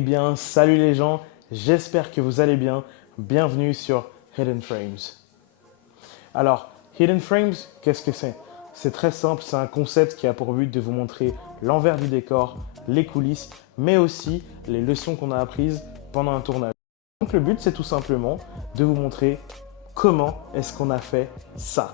Eh bien, salut les gens, j'espère que vous allez bien. Bienvenue sur Hidden Frames. Alors, Hidden Frames, qu'est-ce que c'est? C'est très simple, c'est un concept qui a pour but de vous montrer l'envers du décor, les coulisses, mais aussi les leçons qu'on a apprises pendant un tournage. Donc le but, c'est tout simplement de vous montrer comment est-ce qu'on a fait ça.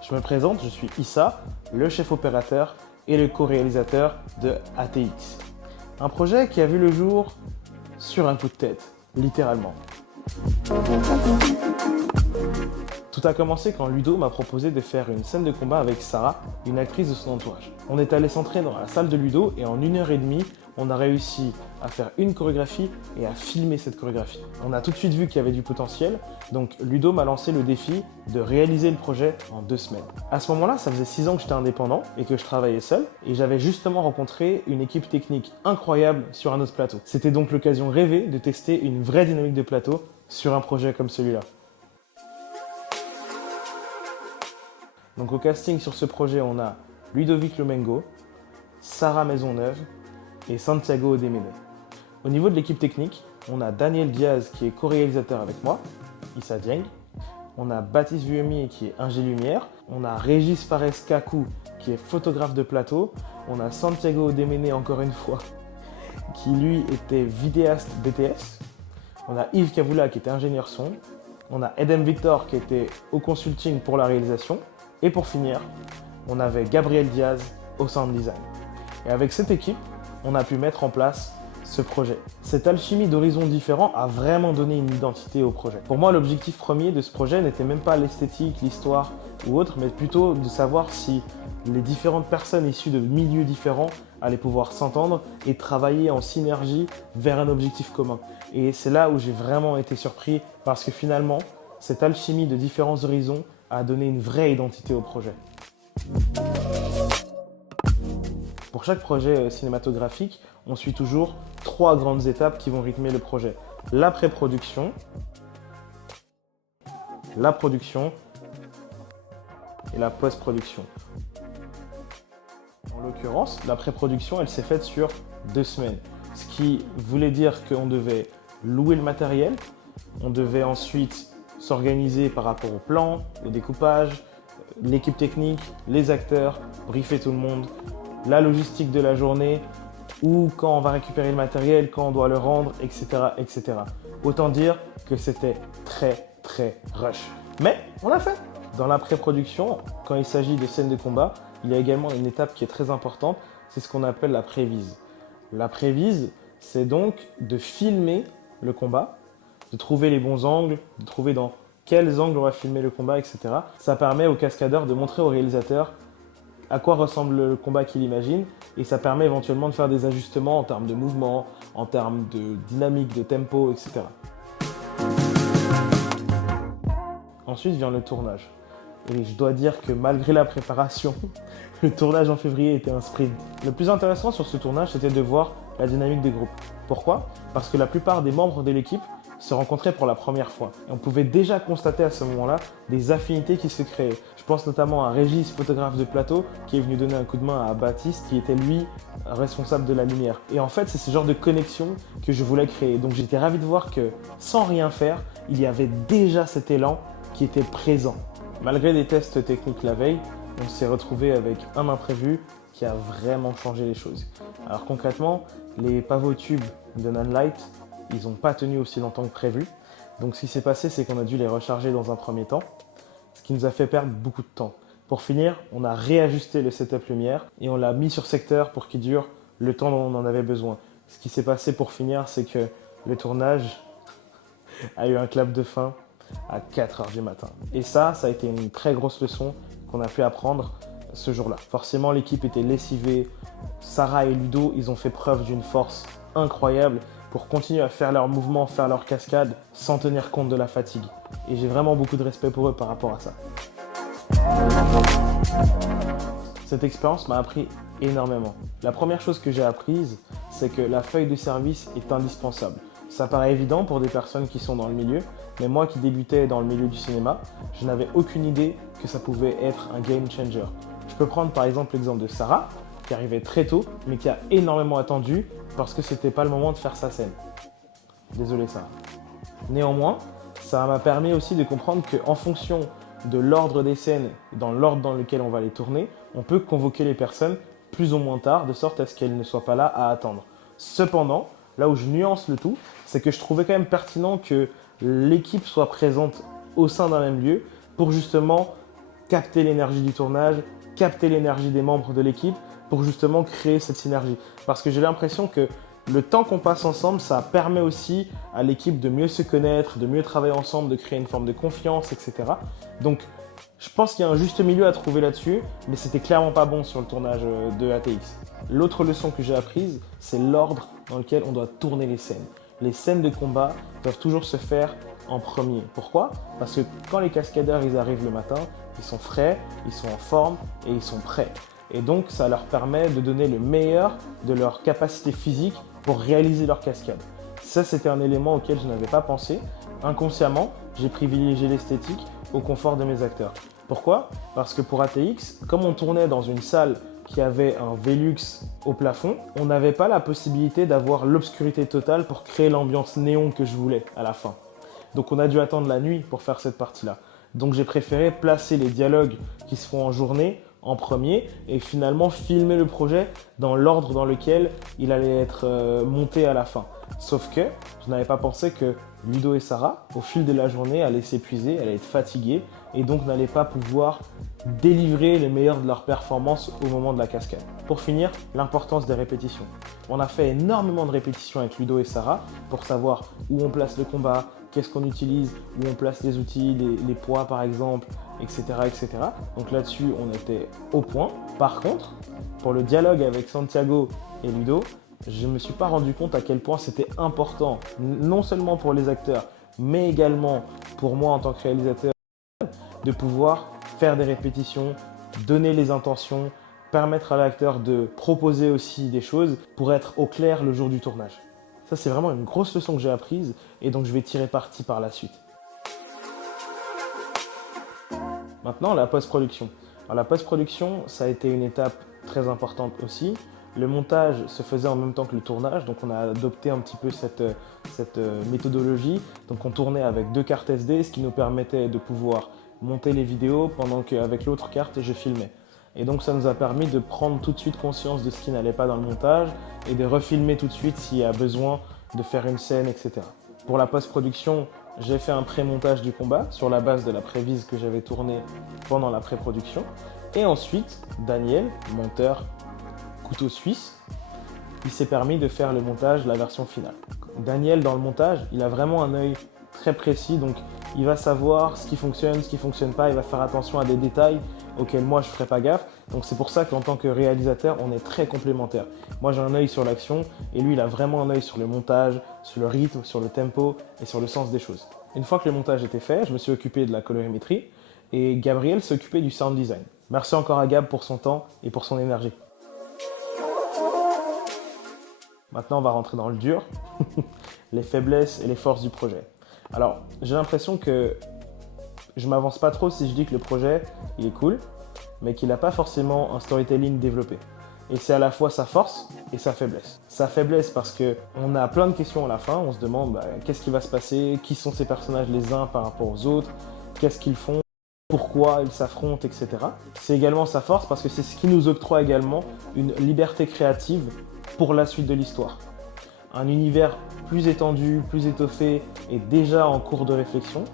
Je me présente, je suis Issa, le chef opérateur et le co-réalisateur de ATX. Un projet qui a vu le jour sur un coup de tête, littéralement. Tout a commencé quand Ludo m'a proposé de faire une scène de combat avec Sarah, une actrice de son entourage. On est allé s'entraîner dans la salle de Ludo et en 1h30, on a réussi à faire une chorégraphie et à filmer cette chorégraphie. On a tout de suite vu qu'il y avait du potentiel, donc Ludo m'a lancé le défi de réaliser le projet en 2 semaines. À ce moment-là, ça faisait 6 ans que j'étais indépendant et que je travaillais seul, et j'avais justement rencontré une équipe technique incroyable sur un autre plateau. C'était donc l'occasion rêvée de tester une vraie dynamique de plateau sur un projet comme celui-là. Donc au casting sur ce projet, on a Ludovic Lomengo, Sarah Maisonneuve et Santiago Odemene. Au niveau de l'équipe technique, on a Daniel Diaz qui est co-réalisateur avec moi, Issa Dieng. On a Baptiste Vuemi qui est ingé lumière. On a Régis Fares Kakou qui est photographe de plateau. On a Santiago Odemene encore une fois qui lui était vidéaste BTS. On a Yves Kavoula qui était ingénieur son. On a Edem Victor qui était au consulting pour la réalisation. Et pour finir, on avait Gabriel Diaz au sound design. Et avec cette équipe, on a pu mettre en place ce projet. Cette alchimie d'horizons différents a vraiment donné une identité au projet. Pour moi, l'objectif premier de ce projet n'était même pas l'esthétique, l'histoire ou autre, mais plutôt de savoir si les différentes personnes issues de milieux différents allaient pouvoir s'entendre et travailler en synergie vers un objectif commun. Et c'est là où j'ai vraiment été surpris parce que finalement, cette alchimie de différents horizons a donné une vraie identité au projet. Pour chaque projet cinématographique, on suit toujours 3 grandes étapes qui vont rythmer le projet. La pré-production, la production et la post-production. En l'occurrence, la pré-production, elle s'est faite sur 2 semaines. Ce qui voulait dire qu'on devait louer le matériel, on devait ensuite s'organiser par rapport au plan, au découpage, l'équipe technique, les acteurs, briefer tout le monde, la logistique de la journée, ou quand on va récupérer le matériel, quand on doit le rendre, etc. etc. Autant dire que c'était très rush. Mais on l'a fait. Dans la pré-production, quand il s'agit de scènes de combat, il y a également une étape qui est très importante, c'est ce qu'on appelle la prévise. La prévise, c'est donc de filmer le combat, de trouver les bons angles, de trouver dans quels angles on va filmer le combat, etc. Ça permet au cascadeur de montrer au réalisateur à quoi ressemble le combat qu'il imagine et ça permet éventuellement de faire des ajustements en termes de mouvement, en termes de dynamique, de tempo, etc. Ensuite vient le tournage. Et je dois dire que malgré la préparation, le tournage en février était un sprint. Le plus intéressant sur ce tournage, c'était de voir la dynamique des groupes. Pourquoi? Parce que la plupart des membres de l'équipe se rencontraient pour la première fois. Et on pouvait déjà constater à ce moment-là des affinités qui se créaient. Je pense notamment à Régis, photographe de plateau, qui est venu donner un coup de main à Baptiste, qui était lui responsable de la lumière. Et en fait, c'est ce genre de connexion que je voulais créer. Donc j'étais ravi de voir que sans rien faire, il y avait déjà cet élan qui était présent. Malgré des tests techniques la veille, on s'est retrouvé avec un imprévu qui a vraiment changé les choses. Alors concrètement, les pavotubes de Nanlite, ils n'ont pas tenu aussi longtemps que prévu. Donc ce qui s'est passé, c'est qu'on a dû les recharger dans un premier temps, ce qui nous a fait perdre beaucoup de temps. Pour finir, on a réajusté le setup lumière et on l'a mis sur secteur pour qu'il dure le temps dont on en avait besoin. Ce qui s'est passé pour finir, c'est que le tournage a eu un clap de fin à 4h du matin. Et ça a été une très grosse leçon qu'on a pu apprendre ce jour-là. Forcément, l'équipe était lessivée. Sarah et Ludo, ils ont fait preuve d'une force incroyable pour continuer à faire leurs mouvements, faire leurs cascades sans tenir compte de la fatigue. Et j'ai vraiment beaucoup de respect pour eux par rapport à ça. Cette expérience m'a appris énormément. La première chose que j'ai apprise, c'est que la feuille de service est indispensable. Ça paraît évident pour des personnes qui sont dans le milieu, mais moi qui débutais dans le milieu du cinéma, je n'avais aucune idée que ça pouvait être un game changer. Je peux prendre par exemple l'exemple de Sarah, qui arrivait très tôt, mais qui a énormément attendu parce que c'était pas le moment de faire sa scène. Désolé ça. Néanmoins, ça m'a permis aussi de comprendre qu'en fonction de l'ordre des scènes, dans l'ordre dans lequel on va les tourner, on peut convoquer les personnes plus ou moins tard, de sorte à ce qu'elles ne soient pas là à attendre. Cependant, là où je nuance le tout, c'est que je trouvais quand même pertinent que l'équipe soit présente au sein d'un même lieu pour justement capter l'énergie du tournage, capter l'énergie des membres de l'équipe, pour justement créer cette synergie. Parce que j'ai l'impression que le temps qu'on passe ensemble, ça permet aussi à l'équipe de mieux se connaître, de mieux travailler ensemble, de créer une forme de confiance, etc. Donc, je pense qu'il y a un juste milieu à trouver là-dessus, mais c'était clairement pas bon sur le tournage de ATX. L'autre leçon que j'ai apprise, c'est l'ordre dans lequel on doit tourner les scènes. Les scènes de combat doivent toujours se faire en premier. Pourquoi? Parce que quand les cascadeurs ils arrivent le matin, ils sont frais, ils sont en forme et ils sont prêts. Et donc, ça leur permet de donner le meilleur de leur capacité physique pour réaliser leur cascade. Ça, c'était un élément auquel je n'avais pas pensé. Inconsciemment, j'ai privilégié l'esthétique au confort de mes acteurs. Pourquoi? Parce que pour ATX, comme on tournait dans une salle qui avait un Velux au plafond, on n'avait pas la possibilité d'avoir l'obscurité totale pour créer l'ambiance néon que je voulais à la fin. Donc on a dû attendre la nuit pour faire cette partie-là. Donc j'ai préféré placer les dialogues qui se font en journée en premier et finalement filmer le projet dans l'ordre dans lequel il allait être monté à la fin. Sauf que je n'avais pas pensé que Ludo et Sarah, au fil de la journée, allaient s'épuiser, allaient être fatigués et donc n'allaient pas pouvoir délivrer le meilleur de leur performance au moment de la cascade. Pour finir, l'importance des répétitions. On a fait énormément de répétitions avec Ludo et Sarah pour savoir où on place le combat, qu'est-ce qu'on utilise, où on place les outils, les poids par exemple, etc., etc. Donc là-dessus, on était au point. Par contre, pour le dialogue avec Santiago et Ludo, je ne me suis pas rendu compte à quel point c'était important, non seulement pour les acteurs, mais également pour moi en tant que réalisateur, de pouvoir faire des répétitions, donner les intentions, permettre à l'acteur de proposer aussi des choses pour être au clair le jour du tournage. Ça, c'est vraiment une grosse leçon que j'ai apprise et donc je vais tirer parti par la suite. Maintenant, la post-production. Alors, la post-production, ça a été une étape très importante aussi. Le montage se faisait en même temps que le tournage, donc on a adopté un petit peu cette méthodologie. Donc on tournait avec 2 cartes SD, ce qui nous permettait de pouvoir monter les vidéos pendant qu'avec l'autre carte, je filmais. Et donc ça nous a permis de prendre tout de suite conscience de ce qui n'allait pas dans le montage et de refilmer tout de suite s'il y a besoin de faire une scène, etc. Pour la post-production, j'ai fait un pré-montage du combat sur la base de la prévise que j'avais tournée pendant la pré-production. Et ensuite, Daniel, monteur couteau suisse, il s'est permis de faire le montage, la version finale. Daniel, dans le montage, il a vraiment un œil très précis, donc il va savoir ce qui fonctionne pas, il va faire attention à des détails auxquels moi je ne ferai pas gaffe. Donc c'est pour ça qu'en tant que réalisateur, on est très complémentaires. Moi j'ai un œil sur l'action et lui il a vraiment un œil sur le montage, sur le rythme, sur le tempo et sur le sens des choses. Une fois que le montage était fait, je me suis occupé de la colorimétrie et Gabriel s'est occupé du sound design. Merci encore à Gab pour son temps et pour son énergie. Maintenant, on va rentrer dans le dur, les faiblesses et les forces du projet. Alors, j'ai l'impression que je ne m'avance pas trop si je dis que le projet, il est cool, mais qu'il n'a pas forcément un storytelling développé. Et c'est à la fois sa force et sa faiblesse. Sa faiblesse parce qu'on a plein de questions à la fin, on se demande qu'est-ce qui va se passer, qui sont ces personnages les uns par rapport aux autres, qu'est-ce qu'ils font, pourquoi ils s'affrontent, etc. C'est également sa force parce que c'est ce qui nous octroie également une liberté créative pour la suite de l'histoire. Un univers plus étendu, plus étoffé et déjà en cours de réflexion.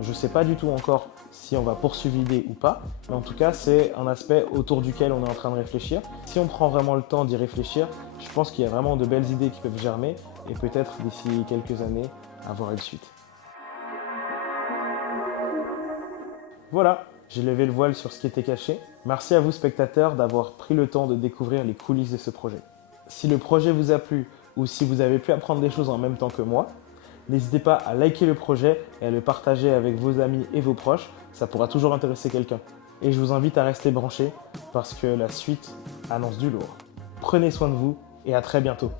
Je ne sais pas du tout encore si on va poursuivre l'idée ou pas, mais en tout cas, c'est un aspect autour duquel on est en train de réfléchir. Si on prend vraiment le temps d'y réfléchir, je pense qu'il y a vraiment de belles idées qui peuvent germer et peut-être d'ici quelques années, avoir une suite. Voilà, j'ai levé le voile sur ce qui était caché. Merci à vous spectateurs d'avoir pris le temps de découvrir les coulisses de ce projet. Si le projet vous a plu ou si vous avez pu apprendre des choses en même temps que moi, n'hésitez pas à liker le projet et à le partager avec vos amis et vos proches, ça pourra toujours intéresser quelqu'un. Et je vous invite à rester branchés parce que la suite annonce du lourd. Prenez soin de vous et à très bientôt.